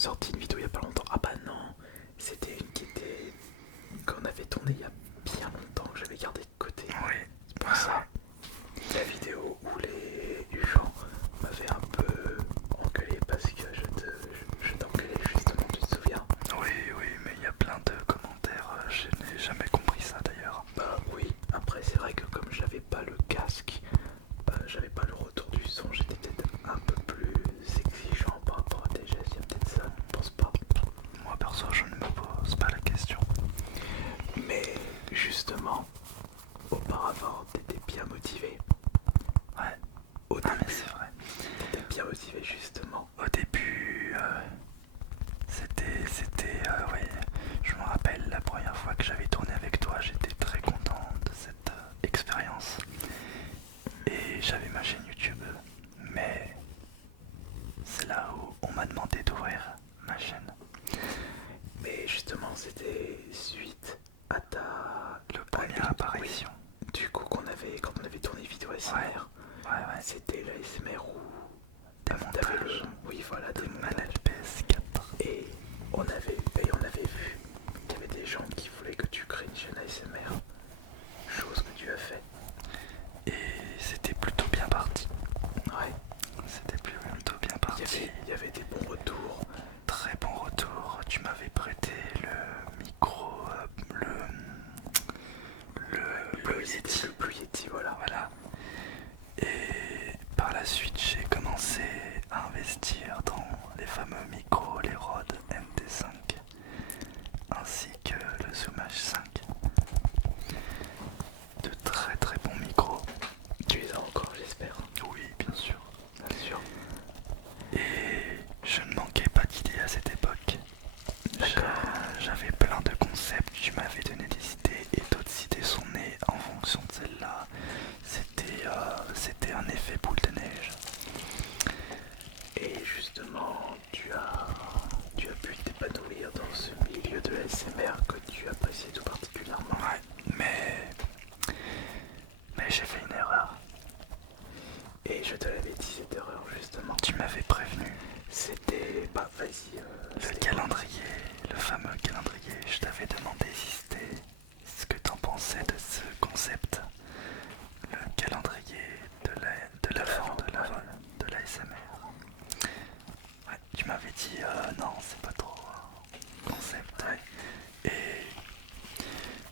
sorti une vidéo il y a pas longtemps. Ah bah non, c'était une qui était qu'on avait tournée il y a bien longtemps, que j'avais gardé de côté. Oui, C'est pour ça. La vidéo où les gens m'avaient un peu engueulé parce que je t'engueulais justement, tu te souviens? oui, oui, mais il y a plein de commentaires, je n'ai jamais compris ça d'ailleurs. Bah oui, après c'est vrai que comme j'avais pas le casque, j'avais pas le retour du son, j'étais peut-être un peu plus exigeant par rapport à tes gestes, il y a peut-être ça, je pense pas. Moi perso, je ne me pose pas la question. Mais justement, auparavant, t'étais bien motivé. Ouais, Au ah mais début, c'est vrai. t'étais bien motivé justement. Au début, ouais, je me rappelle la première fois que j'avais tourné avec toi, j'étais très content de cette expérience. Et j'avais ma chaîne YouTube, mais c'est là où on m'a demandé d'ouvrir ma chaîne. Mais justement, c'était suite à ta Première apparition. Oui. Du coup, quand on avait tourné une vidéo ASMR, Ouais. c'était l'ASMR où Des t'avais montages. oui, voilà, des montages. Manette PS4. Et on avait vu qu'il y avait des gens qui voulaient que tu crées une chaîne ASMR, chose que tu as fait. Et c'était plutôt bien parti. Ouais. C'était plutôt bien parti. Il y avait des bons retours. Très bon retour. Tu m'avais prêté le micro, le Blue Yeti. Le Blue Yeti, voilà. Et par la suite, j'ai commencé à investir dans les fameux micros, les Rode MT5, ainsi que le Zoom H5. De très très bons micros. Tu les as encore, j'espère. Oui, bien sûr. Bien sûr. Et je ne manquais pas d'idées à cette époque. J'avais plein de concepts, tu m'avais donné des idées et d'autres idées sont nées en fonction de celle-là. C'était un effet boule de neige. Et justement, tu as pu t'épanouir dans ce milieu de la SMR que tu appréciais tout particulièrement. Ouais, mais j'ai fait une erreur. Et je te l'avais dit cette erreur justement. Tu m'avais prévenu. C'était... Bah vas-y. Le calendrier, le fameux calendrier, je t'avais demandé si c'était ce que t'en pensais de ce concept. Le calendrier de l'ASMR. Ouais, tu m'avais dit non, c'est pas trop concept. Ouais. Et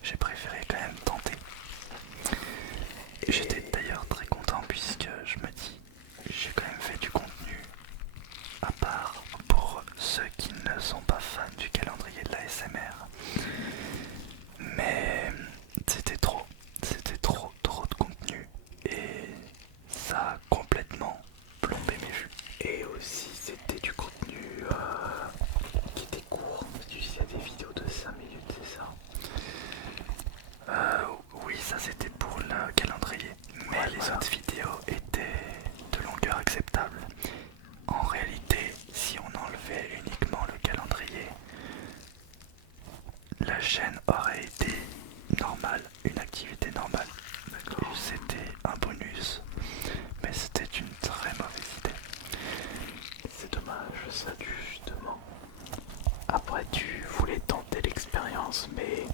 j'ai préféré quand même tenter. Et j'étais d'ailleurs très content puisque je me dis, j'ai quand même fait du contenu à part pour ceux qui ne sont pas fans du calendrier de l'ASMR. Mais c'était trop de contenu et ça a complètement plombé mes vues. Et aussi c'était du contenu qui était court. Tu disais des vidéos de 5 minutes, c'est ça? Oui, ça c'était pour le calendrier, mais Ouais, les voilà. autres vidéos étaient de longueur acceptable. En réalité, si on enlevait uniquement le calendrier, la chaîne aurait été normale, une activité normale. C'était un bonus, mais c'était une très mauvaise idée. C'est dommage, ça justement. Après tu voulais tenter l'expérience, mais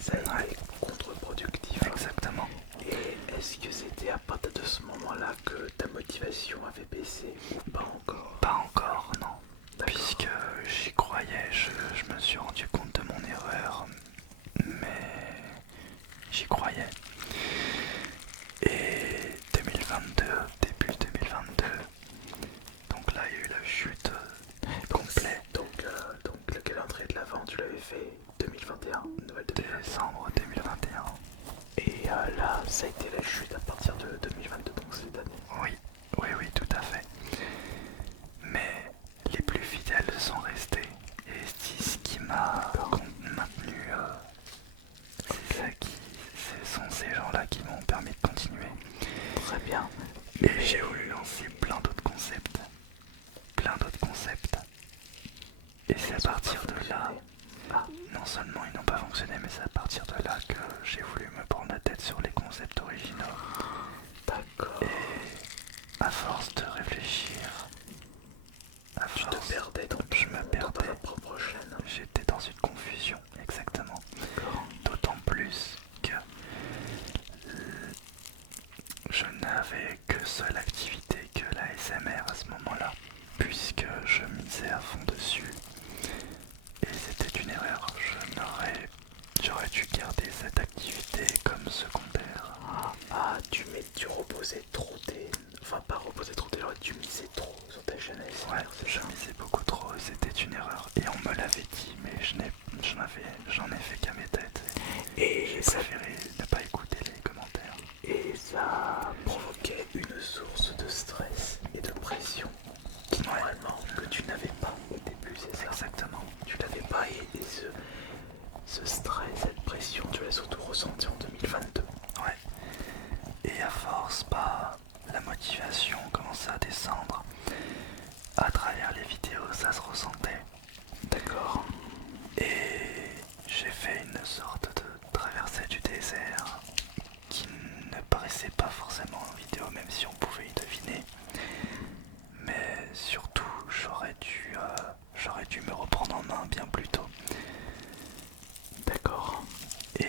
ça a été contre-productif. Exactement. Et est-ce que c'était à partir de ce moment-là que ta motivation avait baissé ou pas encore? Pas encore, non. D'accord. Puisque j'y croyais, je me suis rendu compte de mon erreur, mais j'y croyais. Et 2022, début 2022, donc là il y a eu la chute complète. Donc le calendrier de l'Avent, tu l'avais fait 2021, Noël 2021. Décembre 2021. Et là, ça a été la chute à partir de 2022, donc cette année. Oui, tout à fait. Mais les plus fidèles sont restés. Et c'est ce qui m'a maintenu. Ce sont ces gens-là qui m'ont permis de continuer. Très bien. Et j'ai voulu lancer plein d'autres concepts. Et c'est à partir de là, non seulement ils n'ont pas fonctionné, mais c'est à partir de là que j'ai voulu me prendre la tête sur les concepts originaux. D'accord. Et à force de réfléchir, Tu te perdais je me perdais. dû garder cette activité comme secondaire. Ah, tu reposais trop tes... Enfin, pas reposais trop tes journées, tu misais trop sur ta chaîne ASMR, Ouais, c'est je ça? misais beaucoup trop, c'était une erreur. Et on me l'avait dit, mais j'en ai fait qu'à mes têtes. Et J'ai ça, préféré ne pas écouter les commentaires. et ça provoquait une source de stress et de pression qui normalement que tu n'avais pas au début, c'est ça? Exactement. Tu l'avais pas et ce stress, cette pression, tu l'as surtout ressenti en 2022. Ouais. Et à force, bah, la motivation commençait à descendre. À travers les vidéos, ça se ressentait. D'accord. Et j'ai fait une sorte de traversée du désert qui ne paraissait pas forcément en vidéo, même si on pouvait y deviner. Mais surtout, j'aurais dû me reprendre en main bien plus tôt. D'accord. Et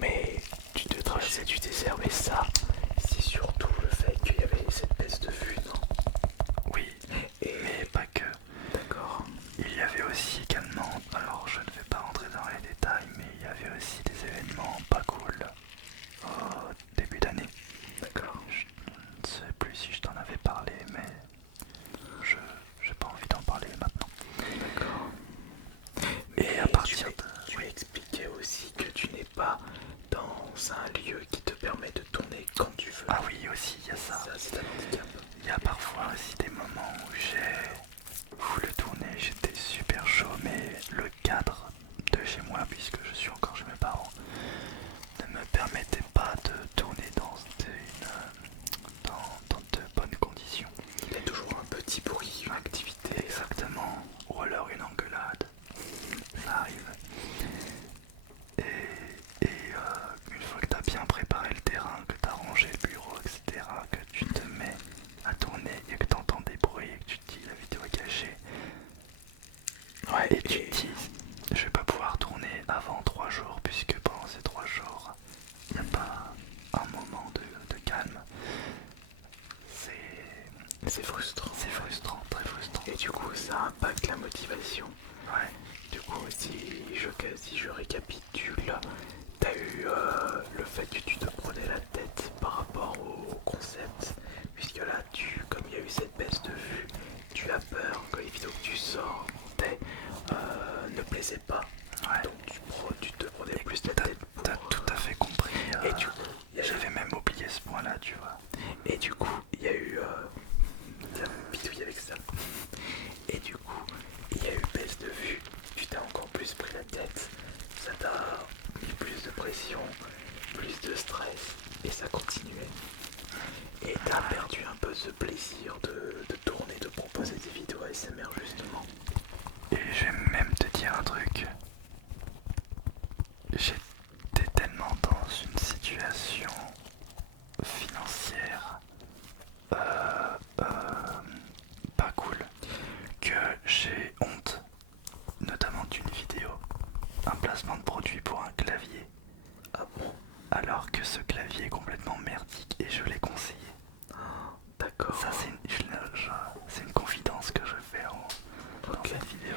Mais tu te traversais du désert, mais ça, c'est surtout le fait qu'il y avait cette baisse de vue, non? oui, Et mais pas que. d'accord. Il y avait aussi également, alors je ne vais pas rentrer dans les détails, mais il y avait aussi des événements pas cool au début d'année. D'accord. Je ne sais plus si je t'en avais parlé, mais je j'ai pas envie d'en parler maintenant. D'accord. Et à partir de... Tu expliquais aussi que tu n'es pas dans un lieu qui te permet de tourner quand tu veux. Ah oui, aussi, il y a ça. Ça, c'est un handicap. Il y a parfois aussi des moments où j'ai voulu tourner, j'étais super chaud, mais le cadre de chez moi, puisque je suis encore chez mes parents, ne me permettait pas de tourner dans de bonnes conditions. Il y a toujours un petit bruit, une activité. Exactement, ou alors une engueulade, ça arrive. Une fois que tu as bien préparé le terrain, que tu as rangé le bureau, etc., que tu te mets à tourner et que tu entends des bruits et que tu te dis la vidéo est cachée, Ouais, et tu te dis je vais pas pouvoir tourner avant 3 jours puisque pendant ces 3 jours il n'y a pas un moment de calme. c'est frustrant. C'est frustrant, très frustrant. Et du coup, ça impacte la motivation. Ouais. Du coup, si je récapitule, t'as eu le fait que tu te prenais la tête par rapport au concept, puisque là, comme il y a eu cette baisse de vue, tu as peur que les vidéos que tu sortais ne plaisaient pas. Ouais. Donc tu te prenais plus la tête pour... T'as tout à fait compris. Et du coup, j'avais même oublié ce point-là, tu vois. Et du coup, il y a eu... ça me bidouille avec ça. Et du coup, il y a eu baisse de vue, tu t'es encore plus pris la tête, ça t'a mis plus de pression, plus de stress, et ça continuait. Et t'as perdu un peu ce plaisir de tourner, de proposer des vidéos ASMR justement. Et je vais même te dire un truc. J'étais tellement dans une situation financière pas cool que j'ai honte, notamment d'une vidéo, un placement de produit pour un clavier, Ah bon? alors que ce clavier est complètement merdique et je l'ai conseillé. D'accord. Ça c'est une confidence que je fais dans Ok. cette vidéo.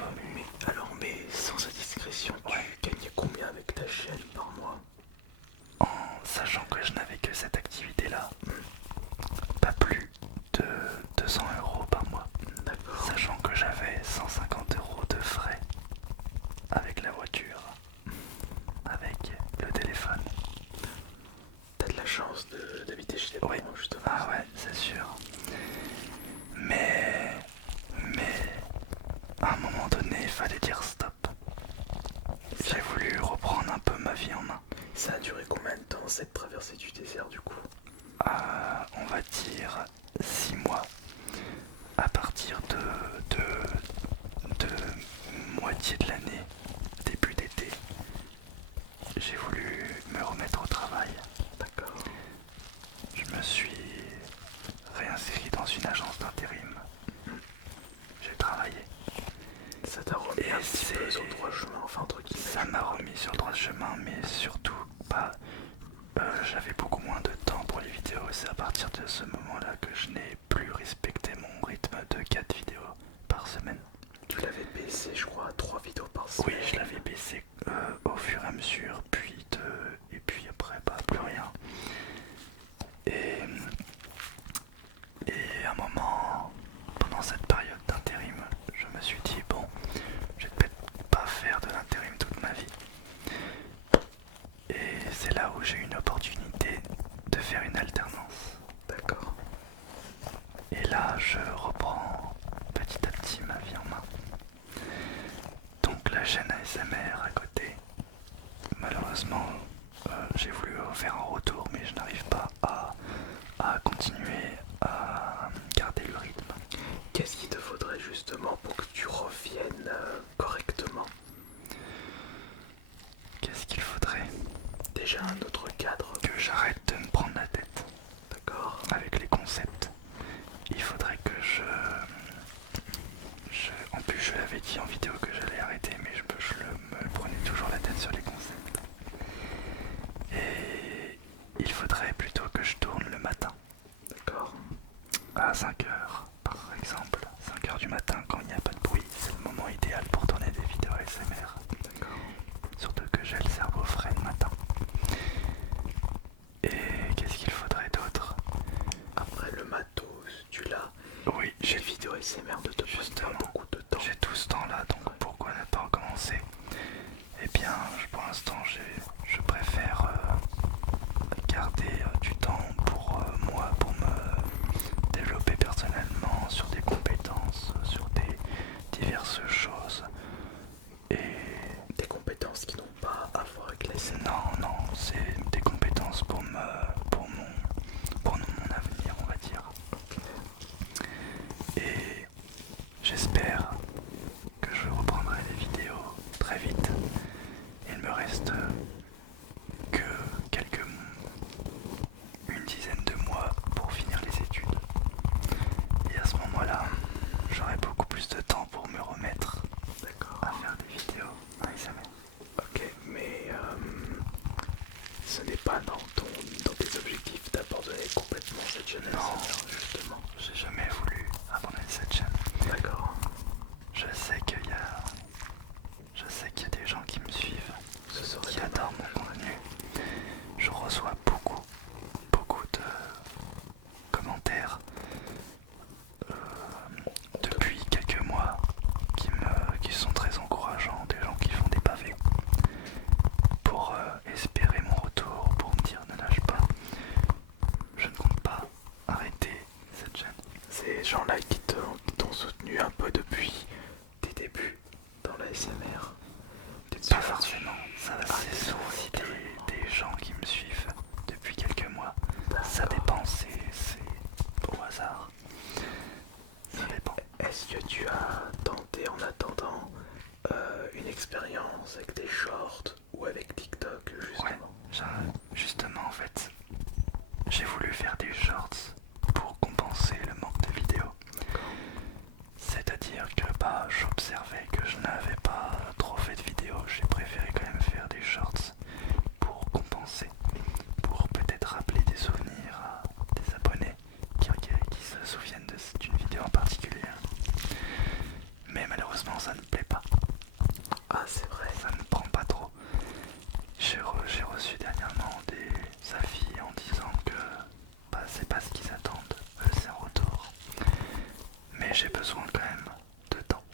Mais sans indiscrétion, tu gagnais combien avec ta chaîne par mois? En sachant que je n'avais que cette activité-là, pas plus de 200 € par mois. D'accord. Sachant que j'avais 150 € de frais avec la voiture, avec le téléphone. T'as de la chance d'habiter chez tes parents justement. Ah ouais, c'est sûr. Mais à un moment donné, il fallait dire stop. J'ai voulu reprendre un peu ma vie en main. Ça a duré combien de temps cette traversée du désert du coup? On va dire 6 mois. À partir de moitié de l'année, début d'été, j'ai voulu me remettre au travail. D'accord. Je me suis réinscrit dans une agence d'intérim. J'ai travaillé. Ça t'a remis un petit peu sur le droit chemin, enfin entre guillemets. Ça m'a remis sur le droit chemin, mais surtout pas. J'avais beaucoup moins de temps pour les vidéos. C'est à partir de ce moment-là que je n'ai plus respecté mon rythme de 4 vidéos par semaine. Tu l'avais baissé, je crois, à 3 vidéos par semaine. Oui, je l'avais baissé mesure, puis 2, et puis après plus rien. Et à un moment, pendant cette période d'intérim, je me suis dit bon, je vais peut-être pas faire de l'intérim toute ma vie. Et c'est là où j'ai eu une opportunité de faire une alternance. D'accord. Et là, je reprends petit à petit ma vie en main. Donc la chaîne ASMR à côté, malheureusement, j'ai voulu faire un retour, mais je n'arrive pas à continuer à garder le rythme. Qu'est-ce qu'il te faudrait justement pour que tu reviennes correctement? Qu'est-ce qu'il faudrait? Déjà un autre cadre. Que j'arrête de me prendre la tête. D'accord. Avec les concepts. Il faudrait que en plus, je l'avais dit en vidéo que j'allais arrêter, mais je me prenais toujours la tête sur les concepts. Et il faudrait plutôt que je tourne le matin. D'accord. À 5 heures, par exemple. 5 heures du matin, quand il n'y a pas de bruit, c'est le moment idéal pour tourner des vidéos ASMR. D'accord. Surtout que j'ai le cerveau frais le matin. Et qu'est-ce qu'il faudrait d'autre? Après le matos, tu l'as. Oui, J'ai vidéo ASMR de te prendre beaucoup de temps. J'ai tout ce temps-là, donc pourquoi ne pas recommencer? Eh bien, pour l'instant, je préfère garder du temps pour moi, pour me développer personnellement sur des compétences, sur des diverses choses. Et Des compétences qui n'ont pas à voir avec l'ASMR. non, c'est des compétences pour mon avenir, on va dire. Et j'espère que je reprendrai les vidéos très vite. Il me reste que une dizaine de mois pour finir les études. Et à ce moment-là, j'aurai beaucoup plus de temps pour me remettre à faire des vidéos ASMR. Ok, mais ce n'est pas dans tes objectifs d'abandonner complètement cette chaîne ASMR, justement. J'ai jamais voulu abandonner cette chaîne. D'accord. Je sais qu'il y a des gens qui me suivent, qui adorent mon contenu. Je reçois beaucoup de commentaires depuis quelques mois qui sont très encourageants, des gens qui font des pavés pour espérer mon retour, pour me dire ne lâche pas. Je ne compte pas arrêter cette chaîne. Ces gens-là qui t'ont soutenu un peu depuis tes débuts dans la SMR. Pas forcément, c'est souvent des gens qui me suivent depuis quelques mois. Ça dépend, c'est au hasard. Ça dépend. Est-ce que tu as tenté en attendant une expérience avec des shorts ou avec TikTok justement? Ouais, justement en fait, j'ai voulu faire des shorts pour compenser le manque de vidéos. C'est-à-dire que j'observais que je n'avais pas trop fait de vidéos, j'ai préféré quand même faire des shorts pour compenser, pour peut-être rappeler des souvenirs à des abonnés qui se souviennent d'une vidéo en particulier. Mais malheureusement ça ne plaît pas. Ah c'est vrai. Ça ne prend pas trop. J'ai reçu dernièrement des avis en disant que c'est pas ce qu'ils attendent, c'est un retour. Mais j'ai besoin quand même de temps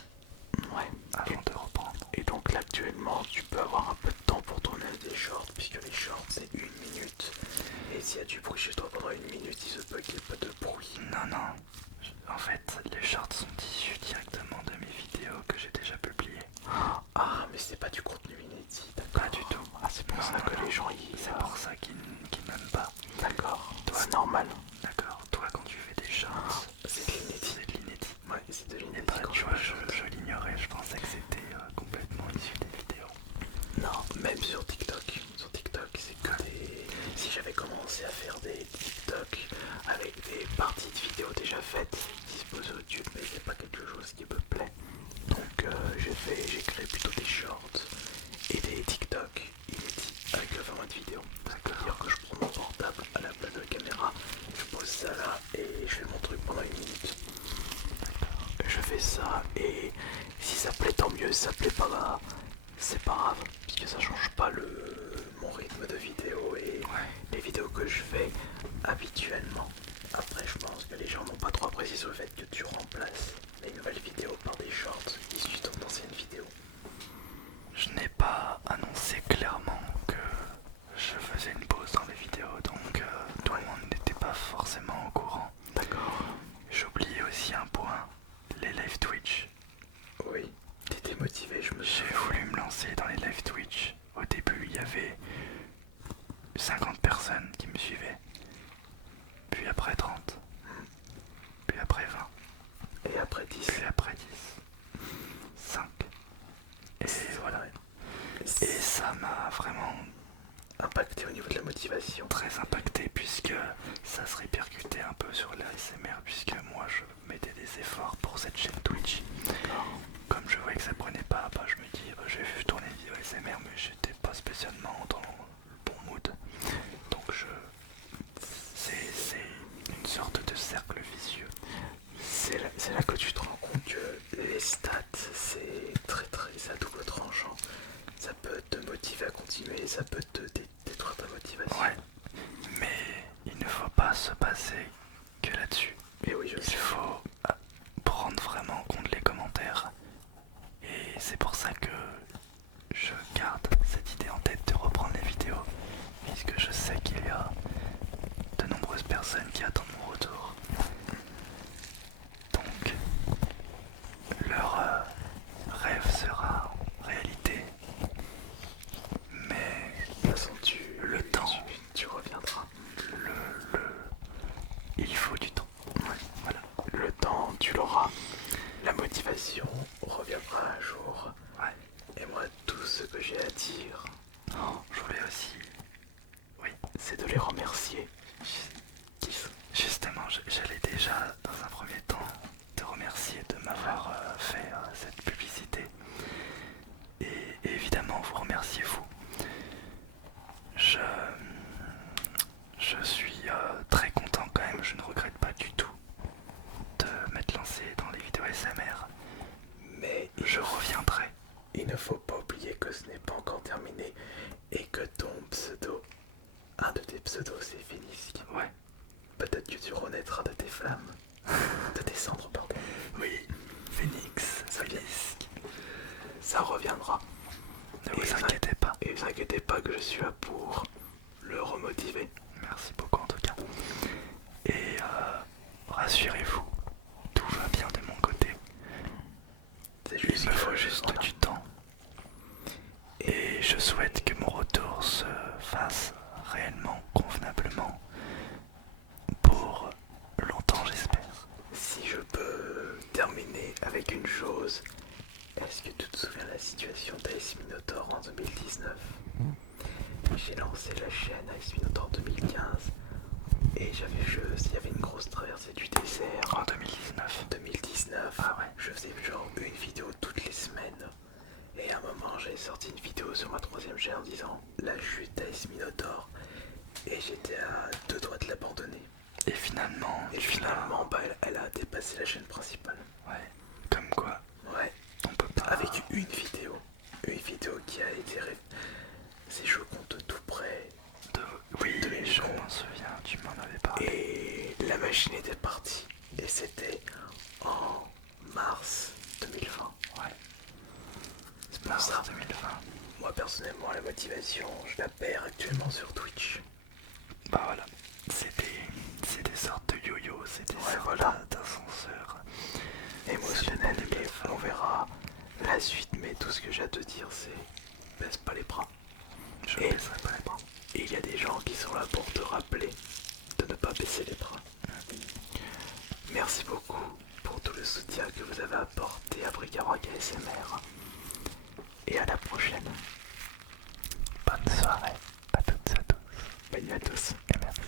avant de reprendre. Et donc là actuellement tu peux avoir un peu de temps pour tourner des shorts puisque les shorts c'est 1 minute. Et s'il y a du bruit chez toi pendant 1 minute, il se peut qu'il n'y ait pas de bruit. Non. En fait, les shorts sont issus directement de mes vidéos que j'ai déjà publiées. Ah mais c'est pas du contenu inédit, d'accord. Pas du tout. Ah c'est pour ça que les gens C'est pour ça qu'ils m'aiment pas. D'accord, c'est Toi, normal. D'accord, toi quand tu fais des shorts, c'est de l'inédit. Ouais, c'est de l'inédit. Et bah tu vois, je l'ignorais, je pensais que c'était complètement issu des vidéos. Non, même sur TikTok. Sur TikTok, c'est que des... Si j'avais commencé à faire des TikTok avec des parties de vidéos déjà faites, disposées sur YouTube, mais c'est pas quelque chose qui me plaît. Donc j'ai créé plutôt des shorts et des TikTok inédits avec le format de vidéo. C'est-à-dire que je prends mon portable à la place de la caméra, je pose ça là et je fais mon truc pendant 1 minute. Je fais ça et si ça plaît tant mieux, si ça plaît pas, c'est pas grave, puisque ça change pas mon rythme de vidéo et les vidéos que je fais habituellement. Après, je pense que les gens n'ont pas trop apprécié sur le fait que tu remplaces les nouvelles vidéos par des shorts issus de ton ancienne vidéo. Je n'ai pas annoncé clairement que je faisais une pause dans les vidéos, donc tout le monde n'était pas forcément au courant. D'accord. J'oubliais aussi un point, les live Twitch. Oui, t'étais motivé, je me souviens. J'ai voulu me lancer dans les live Twitch. Au début, il y avait 50 personnes qui me suivaient. Puis après 30. Puis après 20. Et après 10. Puis après 10. 5. Et voilà. Et ça m'a vraiment impacté au niveau de la motivation. Très impacté puisque ça se répercutait un peu sur la SMR puisque moi je mettais des efforts pour cette chaîne Twitch. Comme je voyais que ça prenait pas, je me dis j'ai vu tourner des vidéos SMR mais j'étais pas spécialement dans le bon mood. Donc c'est une sorte de cercle vicieux. C'est là que tu te rends compte que les stats c'est très à double tranchant. Ça peut te motiver à continuer, ça peut te détruire ta motivation. Ouais, mais il ne faut pas se baser que là-dessus. Et oui, il faut prendre vraiment en compte les commentaires. Et c'est pour ça que je garde cette idée en tête de reprendre les vidéos. Puisque je sais qu'il y a de nombreuses personnes qui attendent mon retour. Donc, leur rêve sera réalité. Mais de toute façon, le temps, tu reviendras. Il faut du temps. Ouais. Voilà. Le temps, tu l'auras. La motivation reviendra un jour. Ouais. Et moi, tout ce que j'ai à dire, je voulais aussi, c'est de les remercier. Justement, j'allais déjà, dans un premier temps, te remercier de m'avoir fait cette publicité. Et évidemment, vous remerciez vous. Je suis très content quand même, je ne regrette pas du tout de m'être lancé dans les vidéos SMR. Mais je reviendrai. Il ne faut pas oublier que ce n'est pas encore terminé et que ton pseudo, un de tes pseudos, c'est Phénisk. Ouais. Peut-être que tu renaîtras de tes flammes, de tes cendres, pardon. Oui, Phénix, Phénisk. Ça reviendra. Ne vous inquiétez pas. Et vous inquiétez pas que je suis là pour le remotiver. Merci beaucoup en tout cas. Et rassurez-vous, tout va bien de mon côté. Il me faut juste du temps. Et je souhaite que mon retour se fasse réellement, convenablement, pour longtemps j'espère. Si je peux terminer avec une chose, est-ce que tu te souviens de la situation d'Ice Minotaur en 2019 ? J'ai lancé la chaîne Ice Minotaur 2015 et il y avait une grosse traversée du désert. En 2019. Ah ouais. Je faisais genre une vidéo toutes les semaines. Et à un moment j'avais sorti une vidéo sur ma 3ème chaîne en disant la chute d'Ice Minotaur. Et j'étais à 2 doigts de l'abandonner. Et finalement, elle a dépassé la chaîne principale. Ouais, comme quoi. Ouais. On peut pas. Avec une vidéo qui a été c'est je compte tout près. Oui, je m'en souviens, tu m'en avais parlé. Et la machine était partie. Et c'était en mars 2020. Ouais. C'est pour ça. 2020. Moi personnellement, la motivation, je la perds actuellement sur Twitch. Bah voilà. C'est des sortes de yo-yo, c'est des sortes d'ascenseurs émotionnels. Et on verra la suite, mais tout ce que j'ai à te dire, c'est baisse pas les bras. Je baisserai pas les bras. Et il y a des gens qui sont là pour te rappeler de ne pas baisser les bras. Merci beaucoup pour tout le soutien que vous avez apporté à Bric-à-Brac ASMR. Et à la prochaine. Bonne soirée à toutes et à tous. Bonne nuit à tous. Et merci.